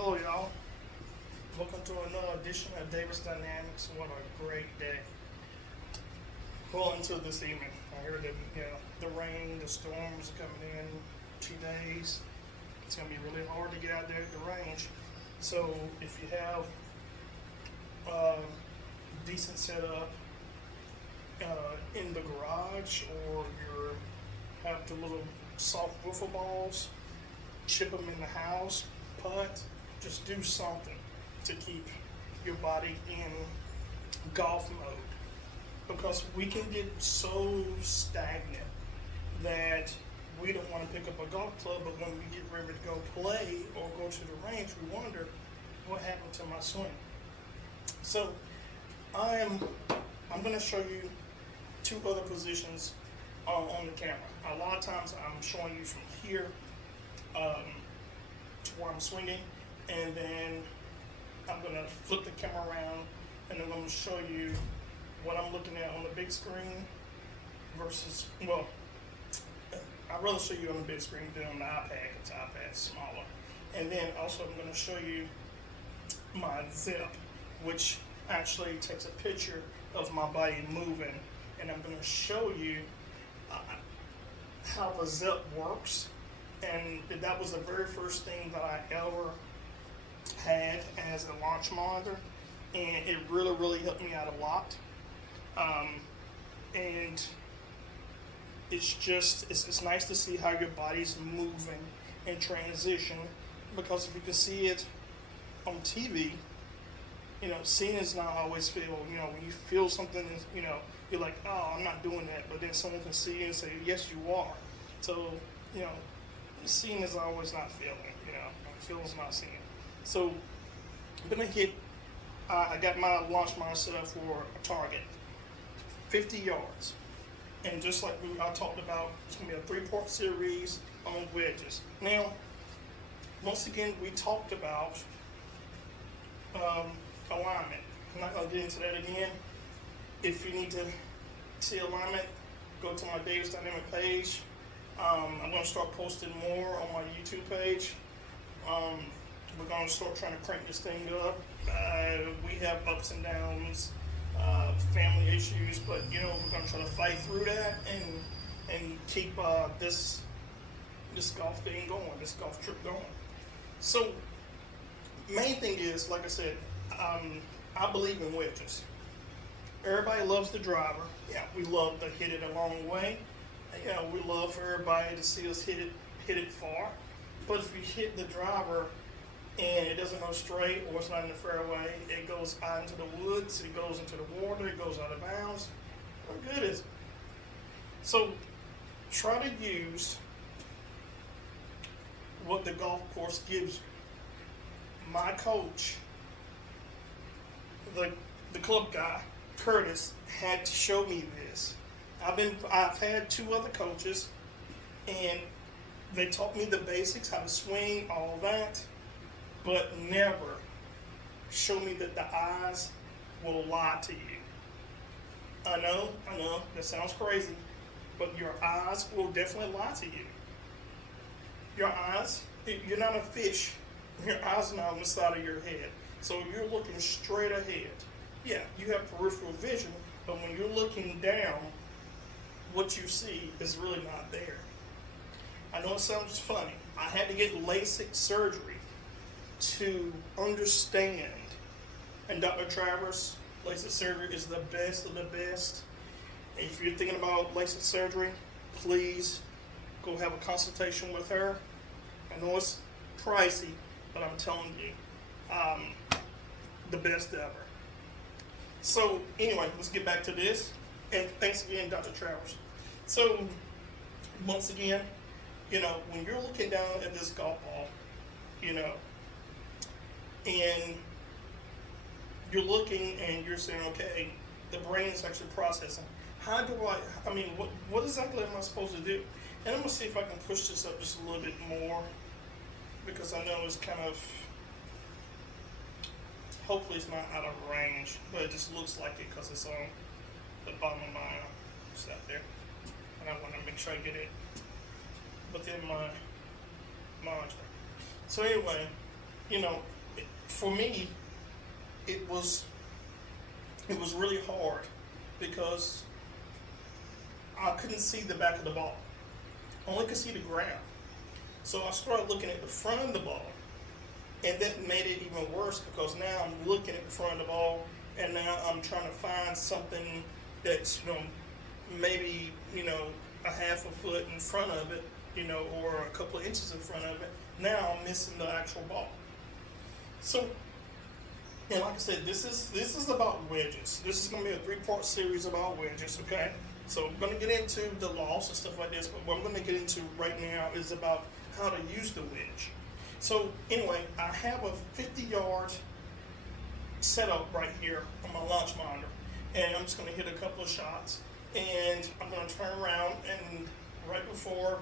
Hello, y'all. Welcome to another edition of Davis Dynamics. What a great day. Well, until this evening, I heard that the rain, the storms are coming in 2 days. It's gonna be really hard to get out there at the range. So if you have a decent setup in the garage, or you have the little soft wiffle balls, chip them in the house, putt, just do something to keep your body in golf mode, because we can get so stagnant that we don't want to pick up a golf club, but when we get ready to go play or go to the range, we wonder what happened to my swing. So I'm going to show you two other positions on the camera. A lot of times I'm showing you from here to where I'm swinging, and then I'm going to flip the camera around and I'm going to show you what I'm looking at on the big screen versus, well, I'd rather show you on the big screen than on the iPad, because the iPad's smaller. And then also I'm going to show you my zip, which actually takes a picture of my body moving, and I'm going to show you how the zip works. And that was the very first thing that I ever had as a launch monitor, and it really helped me out a lot. And it's nice to see how your body's moving in transition, because if you can see it on TV, seeing is not always feel. When you feel something, you're like, oh, I'm not doing that, but then someone can see you and say, yes, you are. So, seeing is always not feeling. Feeling is not seeing. So I'm gonna hit. I got my launch monitor set up for a target, 50 yards, and just like I talked about, it's gonna be a three-part series on wedges. Now, once again, we talked about alignment. I'm not gonna get into that again. If you need to see alignment, go to my Davis Dynamic page. I'm going to start posting more on my YouTube page. We're going to start trying to crank this thing up. We have ups and downs, family issues, but we're going to try to fight through that and keep this golf thing going, this golf trip going. So, main thing is, like I said, I believe in wedges. Everybody loves the driver. Yeah, we love to hit it a long way. We love for everybody to see us hit it far. But if you hit the driver and it doesn't go straight, or it's not in the fairway, it goes out into the woods, it goes into the water, it goes out of bounds, what good is it? So try to use what the golf course gives you. My coach, the club guy, Curtis, had to show me this. I've had two other coaches, and they taught me the basics, how to swing, all that, but never show me that the eyes will lie to you. I know, that sounds crazy, but your eyes will definitely lie to you. Your eyes, you're not a fish. Your eyes are not on the side of your head. So you're looking straight ahead. Yeah, you have peripheral vision, but when you're looking down, what you see is really not there. I know it sounds funny. I had to get LASIK surgery to understand. And Dr. Travers, LASIK surgery is the best of the best. And if you're thinking about LASIK surgery, please go have a consultation with her. I know it's pricey, but I'm telling you, the best ever. So anyway, let's get back to this. And thanks again, Dr. Travers. So, once again, when you're looking down at this golf ball, and you're looking and you're saying, okay, the brain is actually processing. What exactly am I supposed to do? And I'm going to see if I can push this up just a little bit more, because I know it's kind of, hopefully it's not out of range, but it just looks like it because it's on the bottom of my stuff there. And I want to make sure I get it within my monitor. So anyway, you know, for me, it was it was really hard because I couldn't see the back of the ball. I only could see the ground. So I started looking at the front of the ball, and that made it even worse because now I'm looking at the front of the ball, and now I'm trying to find something that's maybe a half a foot in front of it, or a couple of inches in front of it. Now I'm missing the actual ball. So, and like I said, this is about wedges. This is going to be a 3-part series about wedges. Okay, so I'm going to get into the loss and stuff like this, but what I'm going to get into right now is about how to use the wedge. So anyway, I have a 50-yard setup right here on my launch monitor, and I'm just going to hit a couple of shots, and I'm going to turn around, and right before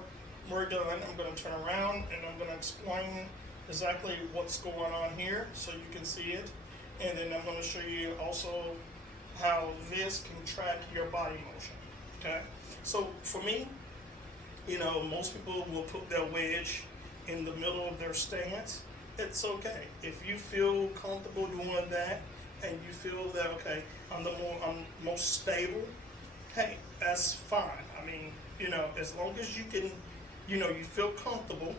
we're done, I'm going to turn around and I'm going to explain exactly what's going on here so you can see it, and then I'm going to show you also how this can track your body motion. Okay, so for me, most people will put their wedge in the middle of their stance. It's okay if you feel comfortable doing that, and you feel that okay, I'm most stable. Hey, that's fine. I mean, as long as you can, you feel comfortable.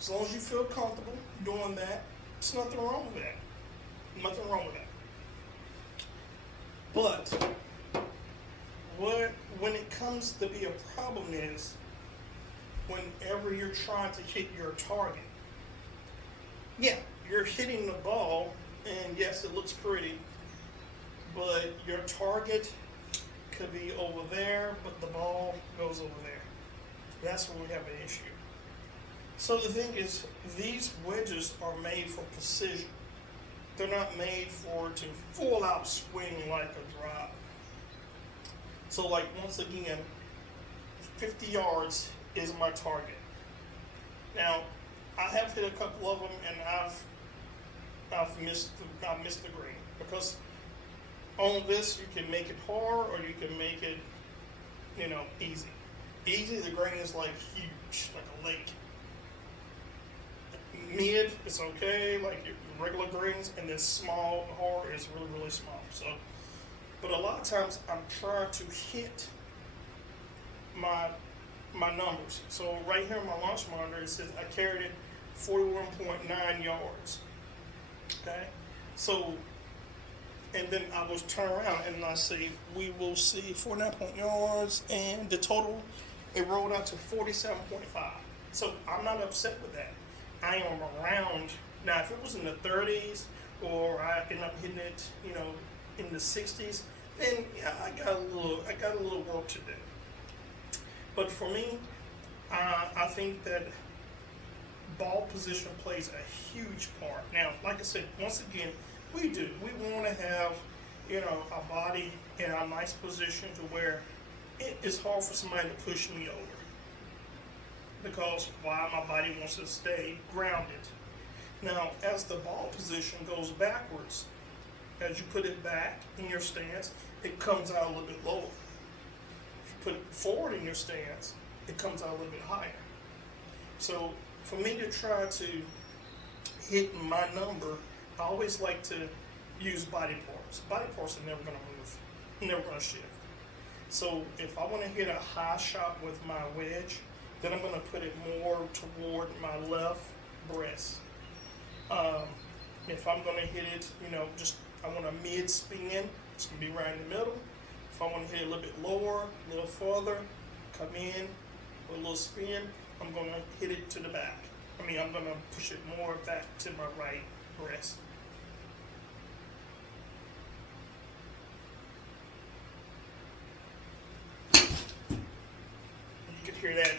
As long as you feel comfortable doing that, there's nothing wrong with that. Nothing wrong with that. But when it comes to be a problem is whenever you're trying to hit your target. Yeah, you're hitting the ball, and yes, it looks pretty, but your target could be over there, but the ball goes over there. That's where we have an issue. So the thing is, these wedges are made for precision. They're not made to full out swing like a drop. So like once again, 50 yards is my target. Now, I have hit a couple of them, and I've missed the green because on this you can make it hard or you can make it, easy. Easy, the green is like huge, like a lake. Mid, it's okay, like your regular greens, and then small, hard is really, really small. So, but a lot of times I'm trying to hit my numbers. So right here on my launch monitor, it says I carried it 41.9 yards. Okay, so and then I will turn around and I say we will see 49 yards, and the total it rolled out to 47.5. So I'm not upset with that. I am around now. If it was in the 30s or I end up hitting it, in the 60s, then yeah, I got a little work to do. But for me, I think that ball position plays a huge part. Now, like I said, once again, we want to have, a body in a nice position to where it is hard for somebody to push me over. Because why my body wants to stay grounded. Now, as the ball position goes backwards, as you put it back in your stance, it comes out a little bit lower. If you put it forward in your stance, it comes out a little bit higher. So for me to try to hit my number, I always like to use body parts. Body parts are never going to move, never going to shift. So if I want to hit a high shot with my wedge, then I'm going to put it more toward my left breast. If I'm going to hit it, I want a mid spin, it's going to be right in the middle. If I want to hit it a little bit lower, a little further, come in with a little spin, I'm going to hit it to the back. I'm going to push it more back to my right breast. You can hear that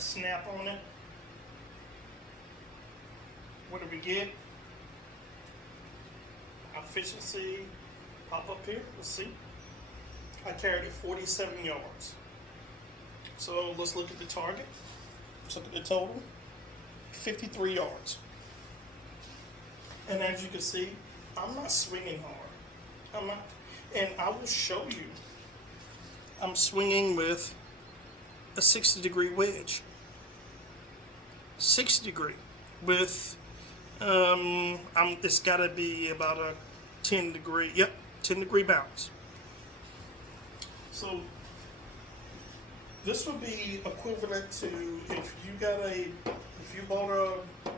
snap on it. What do we get? Efficiency pop up here. Let's see. I carried it 47 yards. So let's look at the target. Let's look at the total. 53 yards. And as you can see, I'm not swinging hard. I'm not. And I will show you. I'm swinging with a 60-degree wedge. 60 degree with it's got to be about a 10 degree. Yep, 10 degree bounce. So this would be equivalent to if you bought a if you're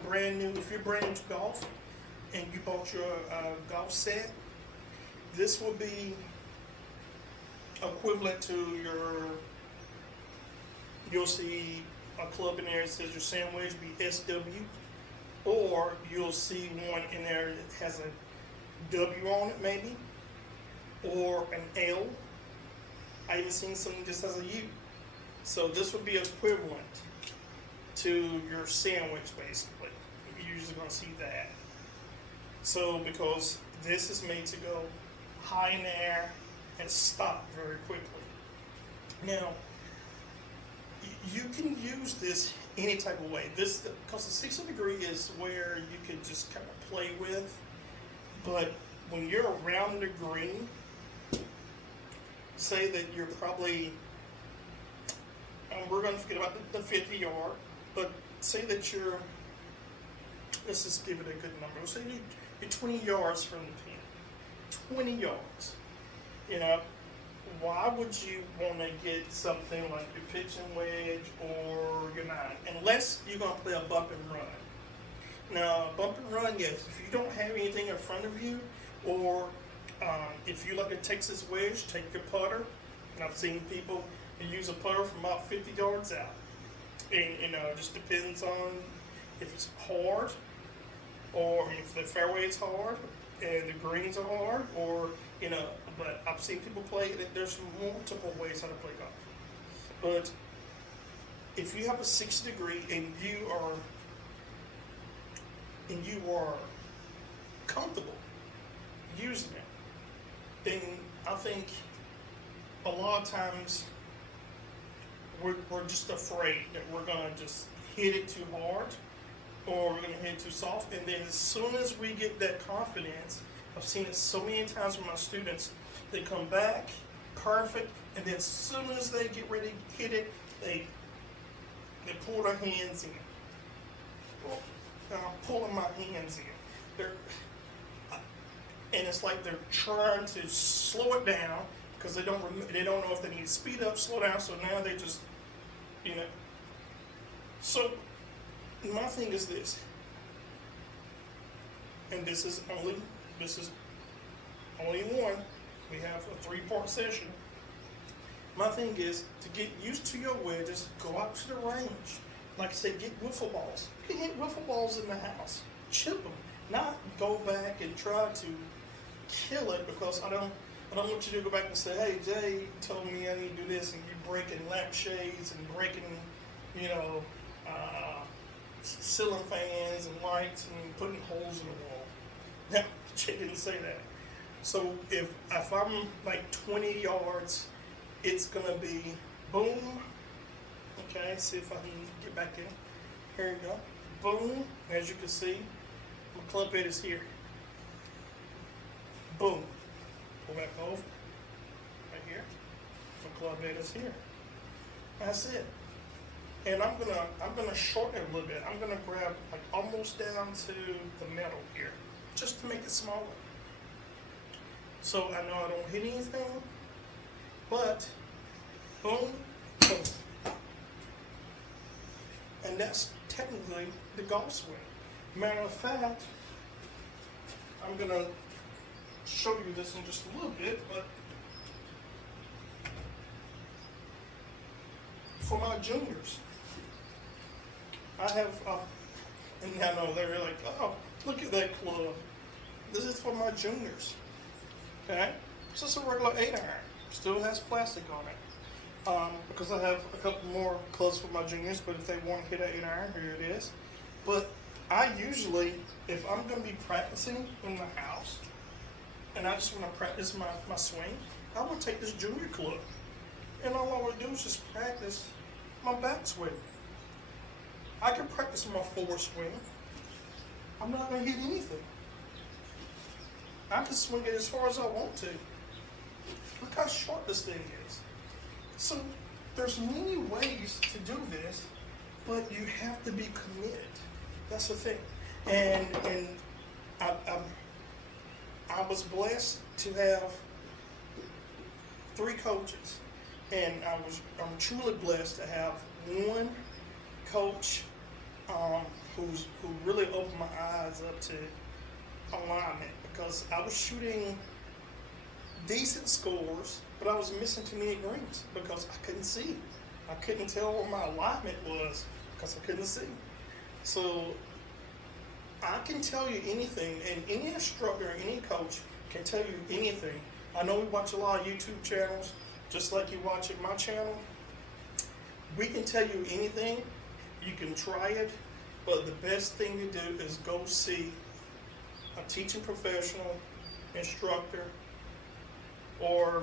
brand new to golf and you bought your golf set. This would be equivalent to you'll see a club in there that says your sand wedge be SW, or you'll see one in there that has a W on it maybe, or an L. I even seen some just as a U. So this would be equivalent to your sand wedge basically. You're usually going to see that. So because this is made to go high in the air and stop very quickly. Now, you can use this any type of way. Because the 60 degree is where you can just kind of play with. But when you're around the green, say that you're probably, we're going to forget about the 50 yard, but say that let's just give it a good number. Say you're 20 yards from the pin. 20 yards. Why would you want to get something like your pitching wedge or your 9? Unless you're going to play a bump and run. Now, bump and run, yes. If you don't have anything in front of you, or if you like a Texas wedge, take your putter. And I've seen people use a putter from about 50 yards out. And it just depends on if it's hard, or if the fairway is hard, and the greens are hard, or but I've seen people play. There's multiple ways how to play golf. But if you have a 60 degree and you are comfortable using it, then I think a lot of times we're just afraid that we're gonna just hit it too hard, or we're gonna hit it too soft, and then as soon as we get that confidence, I've seen it so many times with my students, they come back perfect, and then as soon as they get ready to hit it, they pull their hands in. Well, I'm pulling my hands in. And it's like they're trying to slow it down because they don't know if they need to speed up, slow down. So now they just, So my thing is this, and this is only one. We have a 3-part session. My thing is to get used to your wedges. Go out to the range. Like I said, get wiffle balls. You can hit wiffle balls in the house. Chip them. Not go back and try to kill it, because I don't want you to go back and say, hey, Jay told me I need to do this, and you're breaking lampshades and breaking, ceiling fans and lights and putting holes in the wall. Now, Jay didn't say that. So if I'm like 20 yards, it's gonna be boom. Okay, see if I can get back in. Here you go. Boom. As you can see, my club head is here. Boom. Pull back over. Right here. My club head is here. That's it. And I'm gonna shorten it a little bit. I'm gonna grab like almost down to the metal here, just to make it smaller. So I know I don't hit anything, but boom, boom. And that's technically the golf swing. Matter of fact, I'm gonna show you this in just a little bit, but for my juniors, I have, and I know they're like, oh, look at that club. This is for my juniors. Okay, it's just a regular 8-iron. Still has plastic on it. Because I have a couple more clubs for my juniors, but if they want to hit an 8-iron, here it is. But I usually, if I'm going to be practicing in the house, and I just want to practice my swing, I will take this junior club. And all I would do is just practice my back swing. I can practice my forward swing. I'm not going to hit anything. I can swing it as far as I want to. Look how short this thing is. So there's many ways to do this, but you have to be committed. That's the thing. And I, I was blessed to have 3 coaches, and I'm truly blessed to have one coach who really opened my eyes up to alignment, because I was shooting decent scores, but I was missing too many greens because I couldn't see. I couldn't tell where my alignment was because I couldn't see. So I can tell you anything, and any instructor, any coach can tell you anything. I know we watch a lot of YouTube channels, just like you watch at my channel. We can tell you anything. You can try it, but the best thing to do is go see a teaching professional, instructor, or,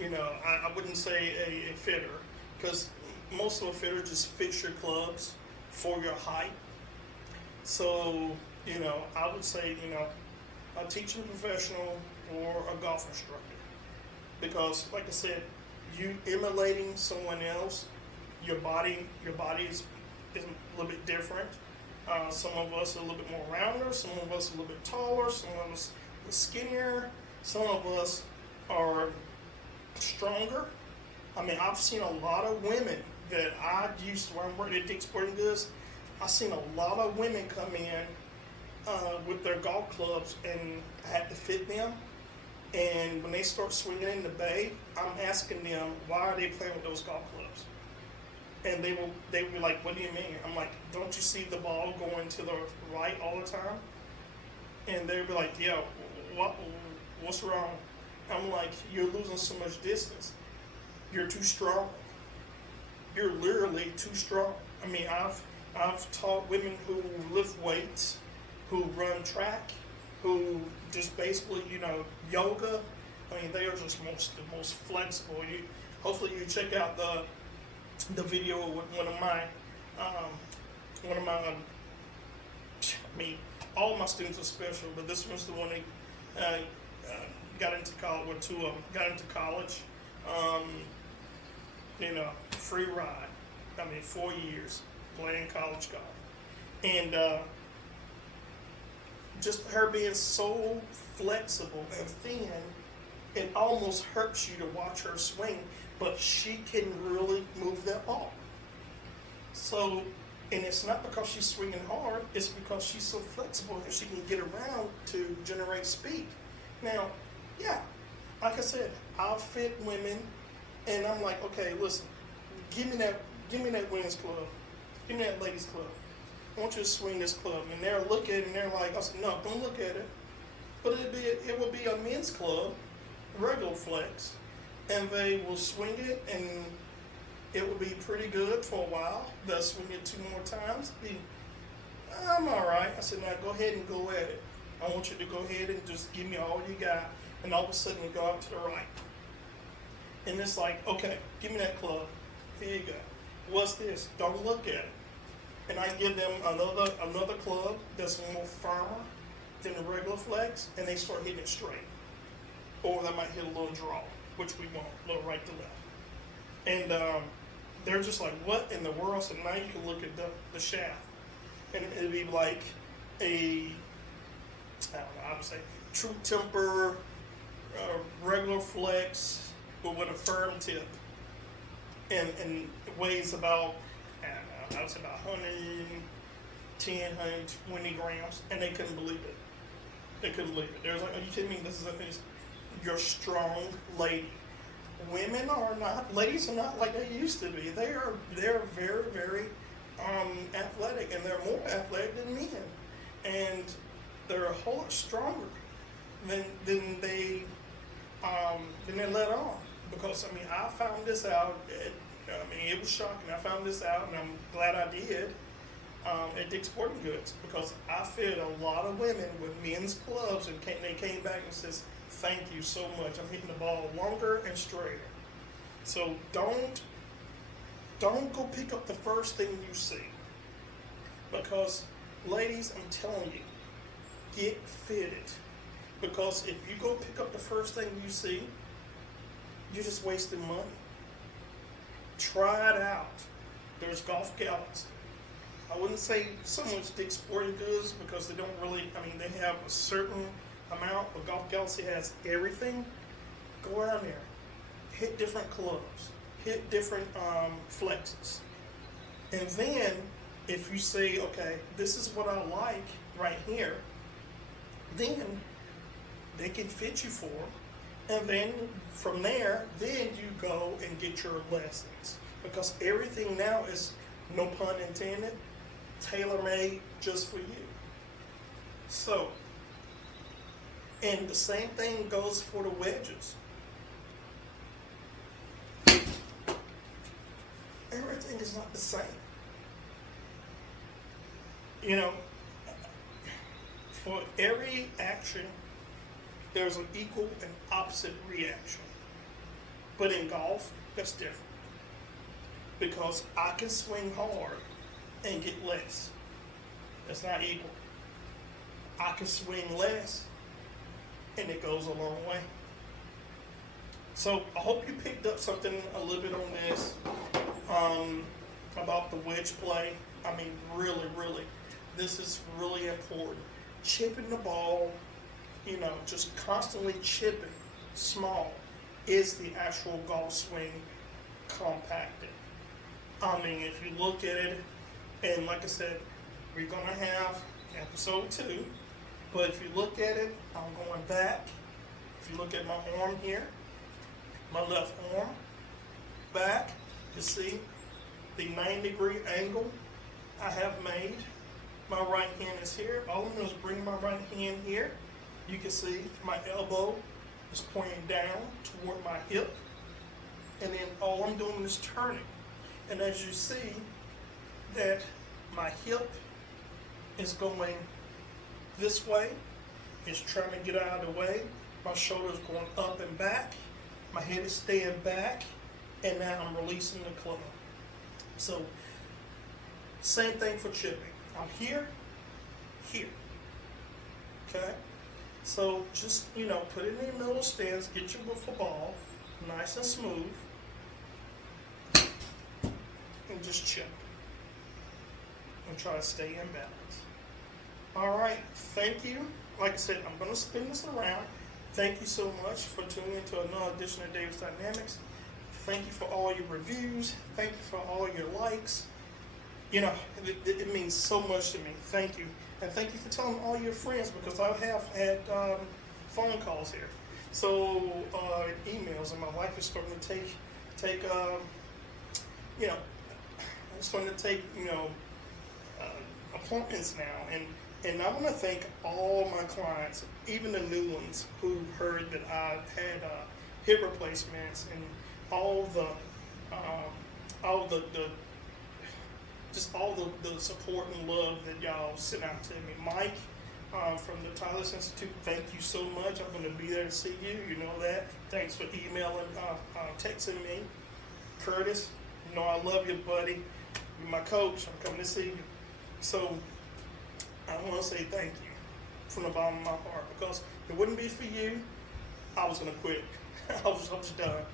I wouldn't say a fitter, because most of the fitters just fix your clubs for your height. So, I would say, a teaching professional or a golf instructor. Because, like I said, you emulating someone else, your body is a little bit different. Some of us are a little bit more rounder, some of us are a little bit taller, some of us are skinnier, some of us are stronger. I mean, I've seen a lot of women that I used to, when I worked at Dick's Sporting Goods, I've seen a lot of women come in with their golf clubs, and I had to fit them. And when they start swinging in the bay, I'm asking them, why are they playing with those golf clubs? And they will be like, what do you mean? I'm like, don't you see the ball going to the right all the time? And they'll be like, yeah, what's wrong? I'm like, you're losing so much distance. You're too strong. You're literally too strong. I mean, I've taught women who lift weights, who run track, who just basically, yoga. I mean, they are just the most flexible. Hopefully you check out the video with one of my, all my students are special, but this one's the one that got into college, well, 2 of them got into college. Free ride. 4 years playing college golf. And just her being so flexible and thin, it almost hurts you to watch her swing, but she can really move that ball. So, and it's not because she's swinging hard, it's because she's so flexible and she can get around to generate speed. Now, yeah, like I said, I'll fit women, and I'm like, okay, listen, give me that women's club, give me that ladies club. I want you to swing this club. And they'll look at it and they're like, I said, no, don't look at it. But it will be a men's club, regular flex, and they will swing it, and it will be pretty good for a while. They'll swing it 2 more times. I'm all right. I said, now go ahead and go at it. I want you to go ahead and just give me all you got, and all of a sudden you go out to the right. And it's like, okay, give me that club. Here you go. What's this? Don't look at it. And I give them another club that's more firmer than the regular flex, and they start hitting it straight. Or they might hit a little draw, which we want, a little right to left. And they're just like, what in the world? So now you can look at the shaft, and it'd be like I would say True Temper, regular flex, but with a firm tip. And it weighs about, I would say about 110, 120 grams, and they couldn't believe it. They couldn't believe it. They was like, are you kidding me? You're a strong lady. Ladies are not like they used to be. They're very, very athletic, and they're more athletic than men. And they're a whole lot stronger than they let on. Because, I found this out. It was shocking. I found this out, and I'm glad I did at Dick's Sporting Goods, because I fed a lot of women with men's clubs, and they came back and says, thank you so much. I'm hitting the ball longer and straighter. So don't go pick up the first thing you see. Because, ladies, I'm telling you, get fitted. Because if you go pick up the first thing you see, you're just wasting money. Try it out. There's Golf Galaxy. I wouldn't say so much Dick's Sporting Goods because they don't really, I mean, they have a certain amount, but Golf Galaxy has everything. Go around there, hit different clubs, hit different flexes. And then if you say, okay, this is what I like right here, then they can fit you for. And then from there, then you go and get your lessons. Because everything now is, no pun intended, tailor-made just for you. So, and the same thing goes for the wedges. Everything is not the same. You know, for every action, there's an equal and opposite reaction. But in golf, that's different. Because I can swing hard and get less. That's not equal. I can swing less and it goes a long way. So I hope you picked up something a little bit on this, about the wedge play. I mean, really, this is really important. Chipping the ball, you know, just constantly chipping small is the actual golf swing compacted. I mean, if you look at it, and like I said, we're going to have episode 2, but if you look at it, I'm going back. If you look at my arm here, my left arm, back, you see the 90-degree angle I have made. My right hand is here. All I'm doing is bring my right hand here. You can see my elbow is pointing down toward my hip. And then all I'm doing is turning. And as you see that my hip is going this way, it's trying to get out of the way. My shoulder's going up and back. My head is staying back. And now I'm releasing the club. So, same thing for chipping. I'm here. Okay? So just, you know, put it in the middle stance, get your wiffle ball nice and smooth, and just chip. And try to stay in balance. Alright, thank you. Like I said, I'm going to spin this around. Thank you so much for tuning in to another edition of Davis Dynamics. Thank you for all your reviews. Thank you for all your likes. You know, it means so much to me. Thank you. And thank you for telling all your friends, because I have had phone calls here. So, emails, and my wife is starting to take you know, I'm starting to take, you know, appointments now. And I want to thank all my clients, even the new ones who heard that I had hip replacements, and all the just all the support and love that y'all sent out to me. Mike from the Tyler's Institute, thank you so much. I'm going to be there to see you. You know that. Thanks for emailing, texting me. Curtis, you know I love you, buddy. You're my coach. I'm coming to see you. So I want to say thank you from the bottom of my heart, because if it wouldn't be for you, I was going to quit. I was done.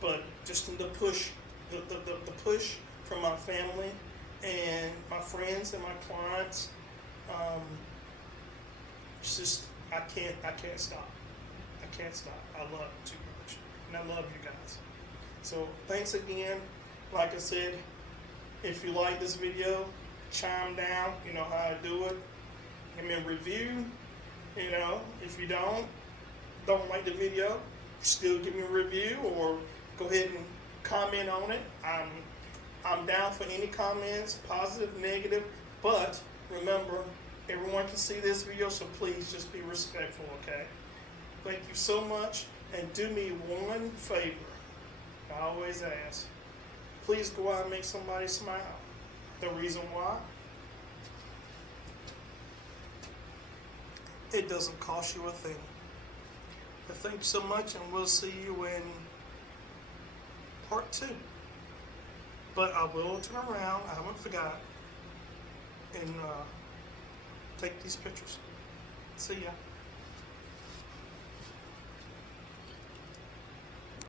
But just the push, the push from my family and my friends and my clients, it's just, I can't stop. I can't stop. I love it too much. And I love you guys. So thanks again. Like I said, if you like this video, chime down. You know how I do it. Give me a review. You know, if you don't like the video, still give me a review, or go ahead and comment on it. I'm down for any comments, positive, negative, but remember, everyone can see this video, so please just be respectful, okay? Thank you so much, and do me one favor. I always ask, please go out and make somebody smile. The reason why? It doesn't cost you a thing. But thank you so much, and we'll see you in part 2. But I will turn around, I haven't forgot, and take these pictures. See ya.